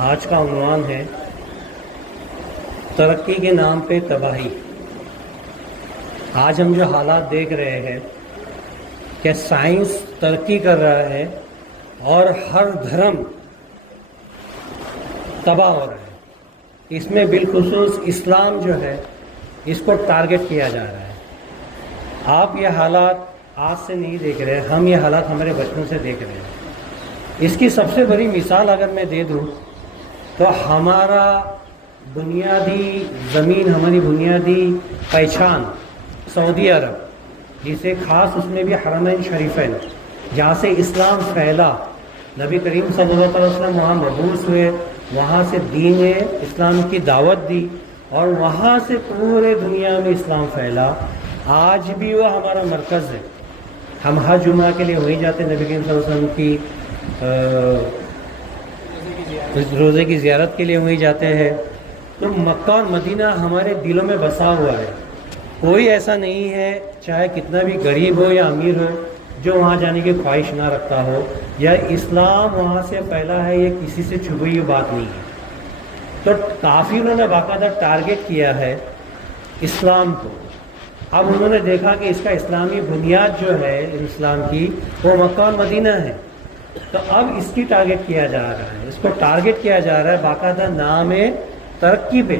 آج کا عنوان ہے ترقی کے نام پہ تباہی۔ آج ہم جو حالات دیکھ رہے ہیں کہ سائنس ترقی کر رہا ہے اور ہر دھرم تباہ ہو رہا ہے، اس میں بالخصوص اسلام جو ہے اس کو ٹارگٹ کیا جا رہا ہے۔ آپ یہ حالات آج سے نہیں دیکھ رہے، ہم یہ حالات ہمارے بچپن سے دیکھ رہے ہیں۔ اس کی سب سے بڑی مثال اگر میں دے دوں تو ہمارا بنیادی زمین، ہماری بنیادی پہچان سعودی عرب، جسے خاص اس میں بھی حرمین شریفین، جہاں سے اسلام پھیلا، نبی کریم صلی اللہ علیہ وسلم وہاں مبعوث ہوئے، وہاں سے دین اسلام کی دعوت دی اور وہاں سے پورے دنیا میں اسلام پھیلا۔ آج بھی وہ ہمارا مرکز ہے۔ ہم ہر جمعہ کے لیے وہیں جاتے، نبی کریم صلی اللہ علیہ وسلم کی روزے کی زیارت کے لیے وہیں جاتے ہیں۔ تو مکہ اور مدینہ ہمارے دلوں میں بسا ہوا ہے۔ کوئی ایسا نہیں ہے، چاہے کتنا بھی غریب ہو یا امیر ہو، جو وہاں جانے کی خواہش نہ رکھتا ہو، یا اسلام وہاں سے پھیلا ہے، یہ کسی سے چھپی ہوئی بات نہیں ہے۔ تو کافی انہوں نے باقاعدہ ٹارگٹ کیا ہے اسلام کو۔ اب انہوں نے دیکھا کہ اس کا اسلامی بنیاد جو ہے اسلام کی، وہ مکہ اور مدینہ ہے، تو اب اس کی ٹارگٹ کیا جا رہا ہے، اس کو ٹارگٹ کیا جا رہا ہے باقاعدہ نام ترقی پہ۔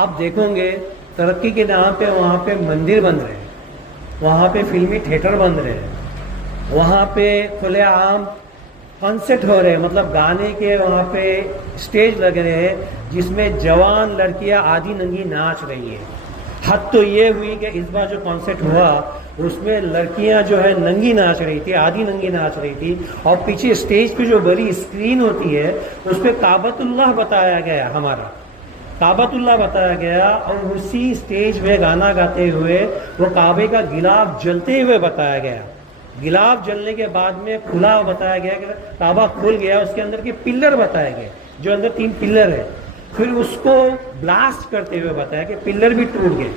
آپ دیکھیں گے ترقی کے نام پہ وہاں پہ مندر بن رہے ہیں، وہاں پہ فلمی تھیٹر بن رہے ہیں، وہاں پہ کھلے عام کنسرٹ ہو رہے ہیں، مطلب گانے کے وہاں پہ اسٹیج لگ رہے ہیں جس میں جوان لڑکیاں آدھی ننگی ناچ رہی ہیں۔ حد تو یہ ہوئی کہ اس بار جو کانسرٹ ہوا اس میں لڑکیاں جو ہے ننگی ناچ رہی تھی، آدھی ننگی ناچ رہی تھی، اور پیچھے اسٹیج پہ جو بڑی اسکرین ہوتی ہے اس پہ کعبۃ اللہ بتایا گیا، ہمارا کعبۃ اللہ بتایا گیا، اور اسی اسٹیج پہ گانا گاتے ہوئے وہ کعبے کا غلاف جلتے ہوئے بتایا گیا۔ غلاف جلنے کے بعد میں کھلا بتایا گیا کہ کعبہ کھل گیا، اس کے اندر کے پلر بتائے گئے، جو اندر 3 پلر ہے، پھر اس کو بلاسٹ کرتے ہوئے بتایا کہ پلر بھی ٹوٹ گئے۔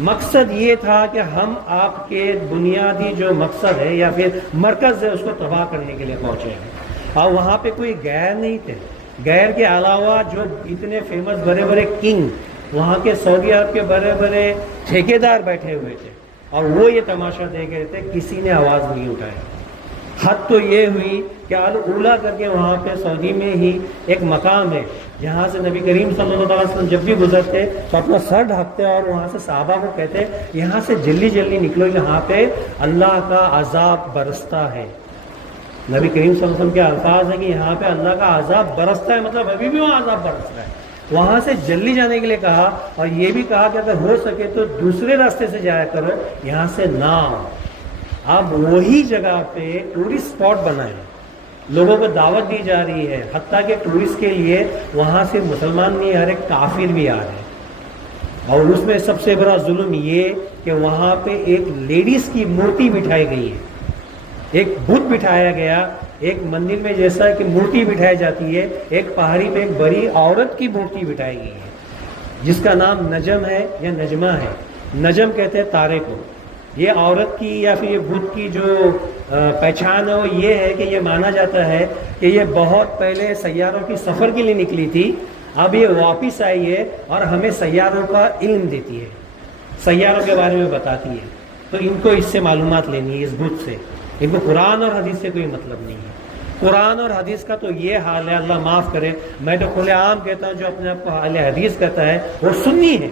مقصد یہ تھا کہ ہم آپ کے بنیادی جو مقصد ہے یا پھر مرکز ہے اس کو تباہ کرنے کے لیے پہنچے ہیں۔ اور وہاں پہ کوئی غیر نہیں تھے، غیر کے علاوہ جو اتنے فیمس بڑے بڑے کنگ، وہاں کے سعودی عرب کے بڑے بڑے ٹھیکیدار بیٹھے ہوئے تھے، اور وہ یہ تماشا دیکھ رہے تھے، کسی نے آواز نہیں اٹھائی۔ حد تو یہ ہوئی کہ اولا کر کے وہاں پہ سعودی میں ہی ایک مقام ہے جہاں سے نبی کریم صلی اللہ علیہ وسلم جب بھی گزرتے تو اپنا سر ڈھکتے اور وہاں سے صحابہ کو کہتے یہاں سے جلدی جلدی نکلو، یہاں پہ اللہ کا عذاب برستا ہے۔ نبی کریم صلی اللہ علیہ وسلم کے الفاظ ہیں کہ یہاں پہ اللہ کا عذاب برستا ہے، مطلب ابھی بھی وہاں عذاب برس رہا ہے۔ وہاں سے جلدی جانے کے لیے کہا، اور یہ بھی کہا کہ اگر ہو سکے تو دوسرے راستے سے جایا کرو، یہاں سے نہ آؤ۔ اب وہی جگہ پہ ٹورسٹ اسپاٹ بنائے، لوگوں کو دعوت دی جا رہی ہے، حتیٰ کہ ٹورسٹ کے لیے وہاں سے مسلمان نہیں آ رہے، کافر بھی آ رہے ہیں۔ اور اس میں سب سے بڑا ظلم یہ کہ وہاں پہ ایک لیڈیز کی مورتی بٹھائی گئی ہے، ایک بت بٹھایا گیا، ایک مندر میں جیسا کہ مورتی بٹھائی جاتی ہے، ایک پہاڑی میں ایک بڑی عورت کی مورتی بٹھائی گئی ہے جس کا نام نجم ہے یا نجمہ ہے۔ نجم کہتے ہیں تارے کو۔ یہ عورت کی یا پھر یہ بت کی جو پہچان ہے وہ یہ ہے کہ یہ مانا جاتا ہے کہ یہ بہت پہلے سیاروں کی سفر کے لیے نکلی تھی، اب یہ واپس آئی ہے اور ہمیں سیاروں کا علم دیتی ہے، سیاروں کے بارے میں بتاتی ہے۔ تو ان کو اس سے معلومات لینی ہے، اس بت سے۔ ان کو قرآن اور حدیث سے کوئی مطلب نہیں ہے۔ قرآن اور حدیث کا تو یہ حال ہے، اللہ معاف کرے، میں تو کھلے عام کہتا ہوں جو اپنے آپ کو اہل حدیث کہتا ہے وہ سنی ہے،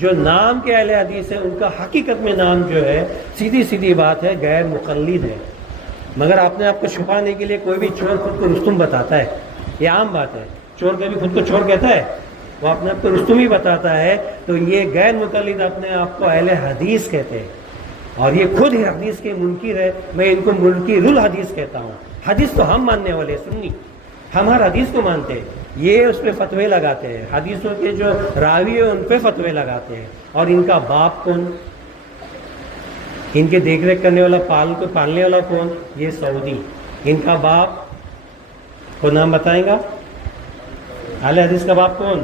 جو نام کے اہل حدیث ہے ان کا حقیقت میں نام جو ہے سیدھی سیدھی بات ہے غیر مقلد ہے۔ مگر اپنے آپ کو چھپانے کے لیے کوئی بھی چور خود کو رستم بتاتا ہے، یہ عام بات ہے، چور کبھی خود کو چور کہتا ہے، وہ اپنے آپ کو رستم ہی بتاتا ہے، تو یہ غیر مقلد اپنے آپ کو اہل حدیث کہتے ہیں، اور یہ خود ہی حدیث کے منکر ہے۔ میں ان کو منکر الحدیث کہتا ہوں۔ حدیث تو ہم ماننے والے سنی، ہم ہر حدیث کو مانتے ہیں، یہ اس پہ فتوے لگاتے ہیں، حدیثوں کے جو راوی ہیں ان پہ فتوے لگاتے ہیں۔ اور ان کا باپ کون؟ ان کے دیکھ ریکھ کرنے والا، پالنے والا کون؟ یہ سعودی۔ ان کا باپ کو نام بتائیں گا؟ اہل حدیث کا باپ کون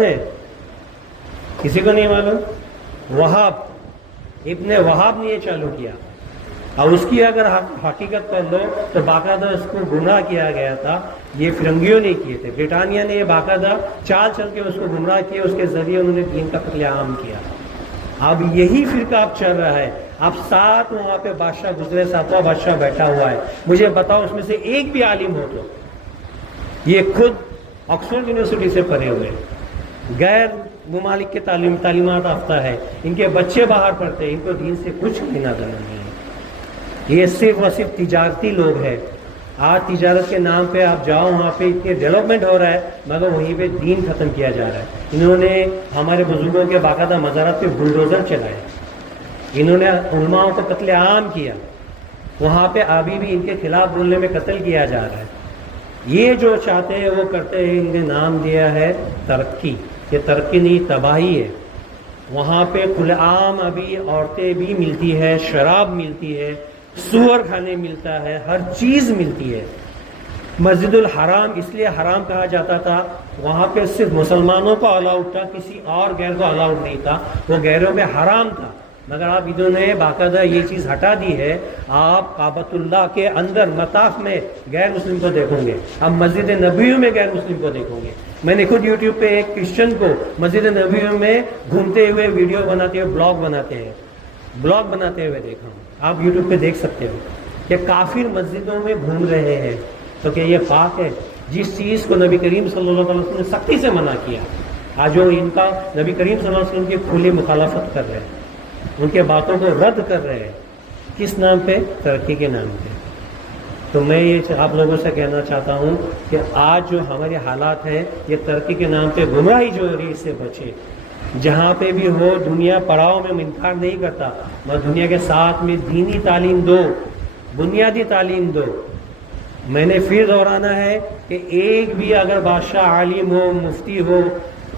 ہے؟ کسی کو نہیں معلوم؟ وہاب، ابن وہاب نے یہ چالو کیا۔ اور اس کی اگر حقیقت کر لو تو باقاعدہ اس کو گمراہ کیا گیا تھا، یہ فرنگیوں نے کیے تھے، برطانیہ نے یہ باقاعدہ چال چل کے اس کو گمراہ کیا، اس کے ذریعے انہوں نے دین کا قتل عام کیا۔ اب یہی فرقہ اب چل رہا ہے، اب 7 وہاں پہ بادشاہ گزرے، 7واں بادشاہ بیٹھا ہوا ہے، مجھے بتاؤ اس میں سے ایک بھی عالم ہو تو؟ یہ خود آکسفورڈ یونیورسٹی سے پڑھے ہوئے، غیر ممالک کے تعلیمات یافتہ ہے، ان کے بچے باہر پڑھتے ہیں، ان کو دین سے کچھ لینا دینا نہیں ہے، یہ صرف اور صرف تجارتی لوگ ہیں۔ آج تجارت کے نام پہ آپ جاؤ، وہاں پہ اتنی ڈیولپمنٹ ہو رہا ہے، مگر وہیں پہ دین ختم کیا جا رہا ہے۔ انہوں نے ہمارے بزرگوں کے باقاعدہ مزارات پہ بلڈوزر چلائے، انہوں نے علماء کو قتل عام کیا، وہاں پہ ابھی بھی ان کے خلاف بولنے میں قتل کیا جا رہا ہے۔ یہ جو چاہتے ہیں وہ کرتے ہیں، ان نے نام دیا ہے ترقی، یہ ترقی نہیں تباہی ہے۔ وہاں پہ کھلے عام ابھی عورتیں بھی ملتی ہے، شراب ملتی ہے، سور کھانے ملتا ہے، ہر چیز ملتی ہے۔ مسجد الحرام اس لیے حرام کہا جاتا تھا، وہاں پہ صرف مسلمانوں کو الاؤڈ تھا، کسی اور غیر کو الاؤڈ نہیں تھا، وہ غیروں پہ حرام تھا۔ مگر آپ انہوں نے باقاعدہ یہ چیز ہٹا دی ہے، آپ کعبۃ اللہ کے اندر مطاف میں غیر مسلم کو دیکھو گے، اب مسجد نبوی میں غیر مسلم کو دیکھو گے۔ میں نے خود یوٹیوب پہ ایک کرسچن کو مسجد نبوی میں گھومتے ہوئے ویڈیو بناتے ہوئے بلاگ بناتے ہوئے دیکھا ہوں، آپ یوٹیوب پہ دیکھ سکتے ہو کہ کافر مسجدوں میں گھوم رہے ہیں۔ تو کہ یہ پاک ہے؟ جس چیز کو نبی کریم صلی اللہ علیہ وسلم نے سختی سے منع کیا، آج وہ ان کا نبی کریم صلی اللہ علیہ وسلم کی کھلی مخالفت کر رہے ہیں، ان کے باتوں کو رد کر رہے ہیں، کس نام پہ؟ ترقی کے نام پہ۔ تو میں یہ آپ لوگوں سے کہنا چاہتا ہوں کہ آج جو ہمارے حالات ہیں، یہ ترقی کے نام پہ گمراہی جو ہو رہی ہے، اس سے بچے۔ جہاں پہ بھی ہو، دنیا پڑھاؤ میں انکار نہیں کرتا، مگر دنیا کے ساتھ میں دینی تعلیم دو، بنیادی تعلیم دو۔ میں نے پھر دہرانا ہے کہ ایک بھی اگر بادشاہ عالم ہو، مفتی ہو،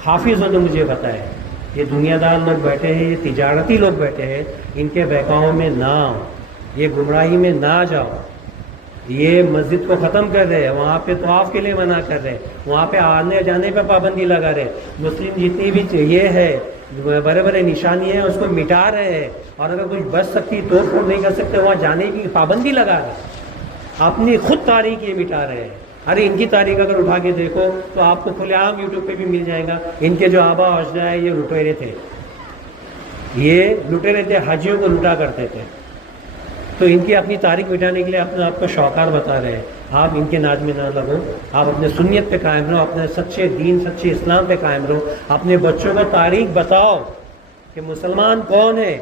حافظ ہو تو مجھے بتائے۔ یہ دنیا دار لوگ بیٹھے ہیں، یہ تجارتی لوگ بیٹھے ہیں، ان کے بہکاؤں میں نہ آؤ، یہ گمراہی میں نہ جاؤ۔ یہ مسجد کو ختم کر رہے ہیں، وہاں پہ طواف کے لیے منع کر رہے، وہاں پہ آنے جانے پہ پابندی لگا رہے، مسلم جتنی بھی یہ ہے بڑے بڑے نشانی ہیں اس کو مٹا رہے ہیں، اور اگر کچھ بچ سکتی توڑ پھوڑ نہیں کر سکتے وہاں جانے کی پابندی لگا رہے، اپنی خود تاریخ یہ مٹا رہے ہیں۔ ارے ان کی تاریخ اگر اٹھا کے دیکھو تو آپ کو کھلے عام یوٹیوب پہ بھی مل جائے گا، ان کے جو آبا اجداد ہیں یہ لٹیرے تھے، یہ لٹیرے تھے، حاجیوں کو لوٹا کرتے تھے۔ تو ان کی اپنی تاریخ مٹانے کے لیے اپنے آپ کو شوکار بتا رہے ہیں۔ آپ ان کے ناج میں نہ لگو، آپ اپنے سنیت پہ قائم رہو، اپنے سچے دین سچے اسلام پہ قائم رہو، اپنے بچوں کو تاریخ بتاؤ کہ مسلمان کون ہے،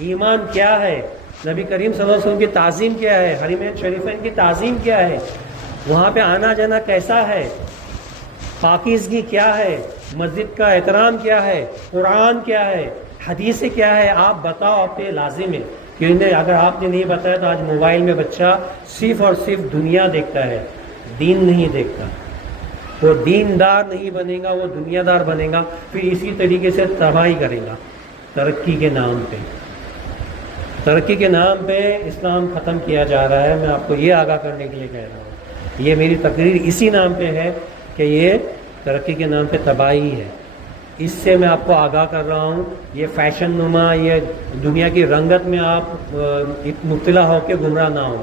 ایمان کیا ہے، نبی کریم صلی اللہ علیہ وسلم کی تعظیم کیا ہے، حرمین شریفین کی تعظیم کیا ہے، وہاں پہ آنا جانا کیسا ہے، پاکیزگی کیا ہے، مسجد کا احترام کیا ہے، قرآن کیا ہے، حدیث کیا ہے، آپ بتاؤ، آپ پہ لازم ہے۔ کیونکہ اگر آپ نے نہیں بتایا تو آج موبائل میں بچہ صرف اور صرف دنیا دیکھتا ہے، دین نہیں دیکھتا، وہ دیندار نہیں بنے گا، وہ دنیا دار بنے گا، پھر اسی طریقے سے تباہی کرے گا۔ ترقی کے نام پہ، ترقی کے نام پہ اسلام ختم کیا جا رہا ہے۔ میں آپ کو یہ آگاہ کرنے کے لیے کہہ رہا ہوں، یہ میری تقریر اسی نام پہ ہے کہ یہ ترقی کے نام پہ تباہی ہے۔ اس سے میں آپ کو آگاہ کر رہا ہوں، یہ فیشن نما، یہ دنیا کی رنگت میں آپ مبتلا ہو کے گمراہ نہ ہو،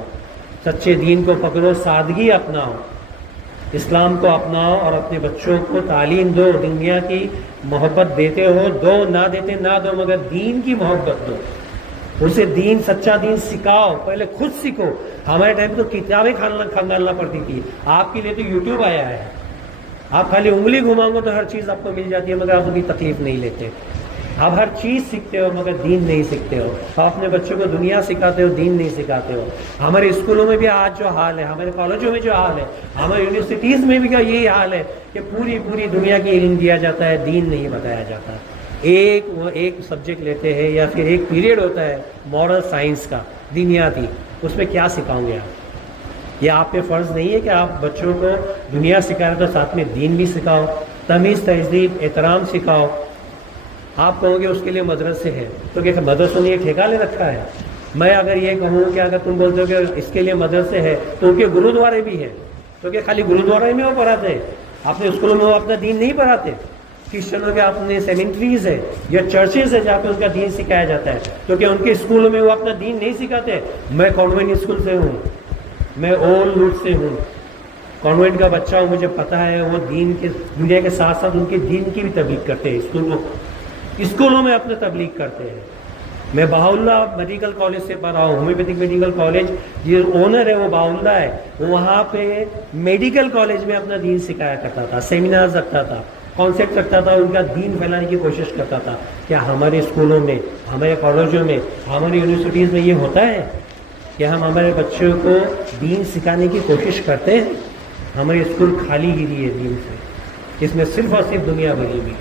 سچے دین کو پکڑو، سادگی اپناؤ، اسلام کو اپناؤ اور اپنے بچوں کو تعلیم دو۔ دنیا کی محبت دیتے ہو دو، نہ دیتے نہ دو، مگر دین کی محبت دو، اسے دین سچا دین سکھاؤ، پہلے خود سیکھو۔ ہمارے ٹائم تو کتابیں کھنگالنا پڑتی تھی، آپ کے لیے تو یوٹیوب آیا ہے، آپ خالی انگلی گھماؤ گے تو ہر چیز آپ کو مل جاتی ہے، مگر آپ ابھی تکلیف نہیں لیتے۔ آپ ہر چیز سیکھتے ہو مگر دین نہیں سیکھتے ہو، آپ اپنے بچوں کو دنیا سکھاتے ہو، دین نہیں سکھاتے ہو۔ ہمارے اسکولوں میں بھی آج جو حال ہے، ہمارے کالجوں میں جو حال ہے، ہمارے یونیورسٹیز میں بھی کیا یہی حال ہے کہ پوری دنیا کی علم دیا جاتا ہے، دین نہیں بتایا جاتا۔ ایک سبجیکٹ لیتے ہیں یا پھر ایک پیریڈ ہوتا ہے مورل سائنس کا، دینیاتی، اس میں کیا سکھاؤں گے آپ؟ یہ آپ پہ فرض نہیں ہے کہ آپ بچوں کو دنیا سکھائیں تو ساتھ میں دین بھی سکھاؤ، تمیز تہذیب احترام سکھاؤ۔ آپ کہو گے اس کے لیے مدرسے ہے، تو کہ مدرسوں نے یہ ٹھیکہ لے رکھا ہے؟ میں اگر یہ کہوں کہ اگر تم بولتے ہو کہ اس کے لیے مدرسے ہے تو ان کے گرودوارے بھی ہیں، تو کہ خالی گرودوارے میں وہ پڑھاتے ہیں، اپنے اسکولوں میں وہ اپنا دین نہیں پڑھاتے؟ کرسچنوں کے اپنے سیمنٹریز ہے یا چرچز ہے جہاں پہ ان کا دین سکھایا جاتا ہے، تو کیا ان کے اسکولوں میں وہ اپنا دین نہیں سکھاتے؟ میں کانوینٹ اسکول سے ہوں، میں اول لوٹ سے ہوں، کانوینٹ کا بچہ ہوں، مجھے پتہ ہے وہ دین کے دنیا کے ساتھ ساتھ ان کے دین کی بھی تبلیغ کرتے ہیں، اسکولوں میں اپنے تبلیغ کرتے ہیں۔ میں بہاءاللہ میڈیکل کالج سے پڑھا ہوں، ہومیوپیتھک میڈیکل کالج، جو اونر ہے وہ بہاءاللہ ہے، وہاں پہ میڈیکل کالج میں اپنا دین سکھایا کرتا تھا، سیمینارز رکھتا تھا، کانسیپٹ رکھتا تھا، ان کا دین پھیلانے کی کوشش کرتا تھا۔ کیا ہمارے اسکولوں میں، ہمارے کالجوں میں، ہماری یونیورسٹیز میں یہ ہوتا ہے کہ ہم ہمارے بچوں کو دین سکھانے کی کوشش کرتے ہیں؟ ہمارے اسکول خالی گری ہے دین سے، اس میں صرف اور صرف دنیا بھری ہوئی۔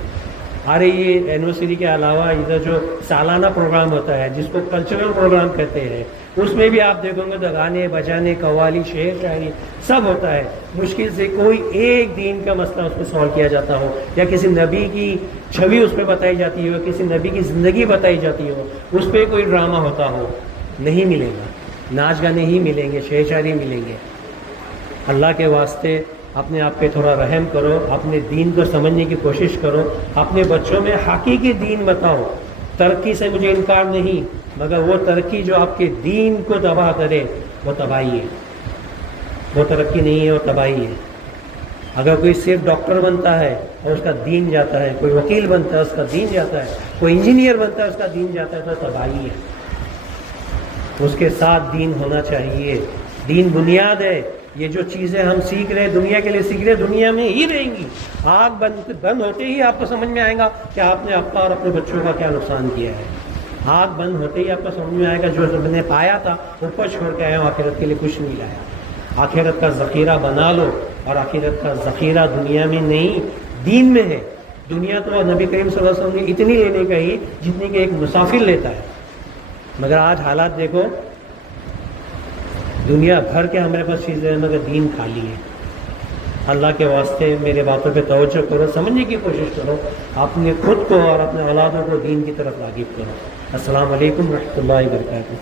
ارے یہ یونیورسٹی کے علاوہ ادھر جو سالانہ پروگرام ہوتا ہے جس کو کلچرل پروگرام کہتے ہیں، اس میں بھی آپ دیکھو گے تو گانے بجانے، قوالی، شعر شاعری سب ہوتا ہے۔ مشکل سے کوئی ایک دین کا مسئلہ اس میں سالو کیا جاتا ہو، یا کسی نبی کی چھوی اس پہ بتائی جاتی ہو، کسی نبی کی زندگی بتائی جاتی ہو، اس پہ کوئی ڈرامہ ہوتا ہو، نہیں ملے گا۔ ناچ گانے ہی ملیں گے، شعر شاعری ملیں گے۔ اللہ کے واسطے اپنے آپ پہ تھوڑا رحم کرو، اپنے دین کو سمجھنے کی کوشش کرو، اپنے بچوں میں حقیقی دین بتاؤ۔ ترقی سے مجھے انکار نہیں، مگر وہ ترقی جو آپ کے دین کو تباہ کرے وہ تباہی ہے، وہ ترقی نہیں ہے، وہ تباہی ہے۔ اگر کوئی صرف ڈاکٹر بنتا ہے اور اس کا دین جاتا ہے، کوئی وکیل بنتا ہے اس کا دین جاتا ہے، کوئی انجینئر بنتا ہے اس کا دین جاتا ہے، تو تباہی ہے۔ اس کے ساتھ دین ہونا چاہیے۔ دین بنیاد ہے۔ یہ جو چیزیں ہم سیکھ رہے ہیں دنیا کے لیے سیکھ رہے ہیں، دنیا میں ہی رہیں گی۔ آگ بند ہوتے ہی آپ کو سمجھ میں آئے گا کہ آپ نے اپنا اور اپنے بچوں کا کیا نقصان کیا ہے۔ آگ بند ہوتے ہی آپ کو سمجھ میں آئے گا جو میں نے پایا تھا اوپر چھوڑ کے آیا ہوں، آخرت کے لیے کچھ نہیں لایا۔ آخرت کا ذخیرہ بنا لو، اور آخرت کا ذخیرہ دنیا میں نہیں دین میں ہے۔ دنیا تو نبی کریم صلی اللہ علیہ وسلم نے اتنی لینے کا ہی جتنی کہ ایک مسافر لیتا ہے، مگر آج حالات دیکھو، دنیا بھر کے ہمارے پاس چیزیں ہیں مگر دین خالی ہے۔ اللہ کے واسطے میرے باتوں پہ توجہ کرو، سمجھنے کی کوشش کرو، اپنے خود کو اور اپنے اولادوں کو دین کی طرف راغب کرو۔ السلام علیکم ورحمۃ اللہ وبرکاتہ۔